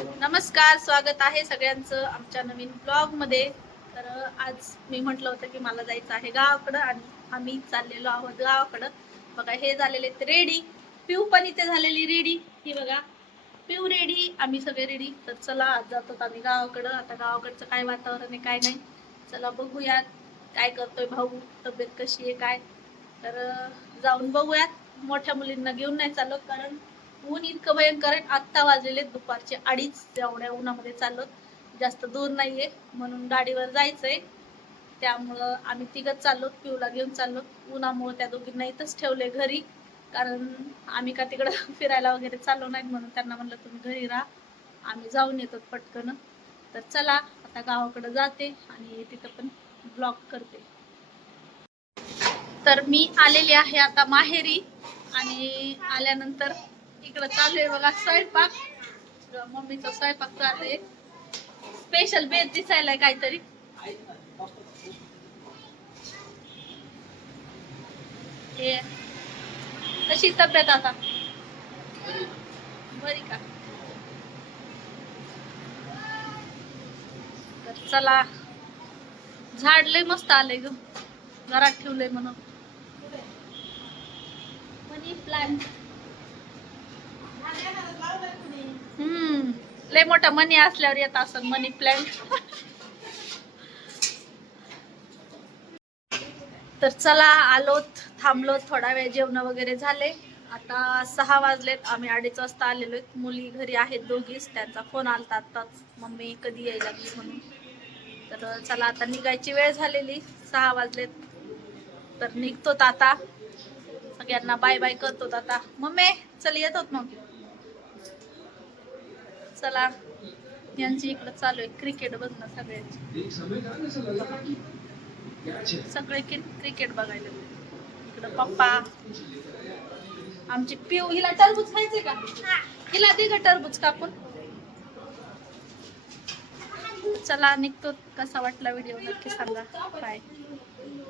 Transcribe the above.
नमस्कार स्वागत आहे सगळ्यांचं आमच्या नवीन ब्लॉगमध्ये तर आज मी म्हटलं होतं की मला जायचं आहे गावाकडं आणि आम्ही चाललेलो आहोत गावाकडं. बघा हे झालेले रेडी. पिऊ पण इथे झालेली रेडी. ही बघा पिऊ रेडी. आम्ही सगळे रेडी. तर चला आज जातो आम्ही गावाकडं. आता गावाकडचं काय वातावरण आहे काय नाही. चला बघूयात काय करतोय भाऊ तब्येत कशी आहे काय. तर जाऊन बघूयात. मोठ्या मुलींना घेऊन नाही चालत कारण ऊन इतकं भयंकर आहे आत्ता वाजलेले दुपारचे अडीच. एवढ्या उन्हामध्ये चाललो. जास्त दूर नाहीये म्हणून गाडीवर जायचंय. त्यामुळं आम्ही तिघच चाललो पिऊला घेऊन चाललो. उन्हामुळं त्या दोघींना इथंच ठेवले घरी. कारण आम्ही का तिकडं फिरायला वगैरे चाललो नाही म्हणून त्यांना म्हणलं तुम्ही घरी राहा. आम्ही जाऊन येतो पटकन. तर चला आता गावाकडे जाते आणि तिथं पण ब्लॉग करते. तर मी आलेली आहे आता माहेरी आणि आल्यानंतर इकडं चालू आहे बघा स्वयंपाक. मम्मीचा स्वयंपाक चालू आहे स्पेशल बेस दिसायला काहीतरी. हे. कशी तब्येत आता? बरी का? तर चला. झाड लय मस्त आलंय ग. घरात ठेवलंय म्हणून. मनी प्लांट लय मोठा मनी असल्यावर येत असं मनी प्लांट तर चला आलोत थांबलो थोडा वेळ जेवण वगैरे झाले. आता सहा वाजलेत आम्ही अडीच वाजता आलेलो आहेत. मुली घरी आहेत दोघीच त्यांचा फोन आलता आत्ताच. मम्मी कधी यायला लागली म्हणून. तर चला आता निघायची वेळ झालेली. सहा वाजलेत. तर निघतोत आता. सगळ्यांना बाय बाय करतो आता. मम्मी चल येतोत मग. चला. यांची इकडं चालू आहे क्रिकेट बघणं सगळ्यांची. सगळे क्रिकेट बघायला. इकडं पप्पा. आमची पिऊ हिला टरबूज खायचे का? हिला दे ग टरबूज कापून. चला निघतो. कसा वाटला व्हिडिओ नक्की सांगा. बाय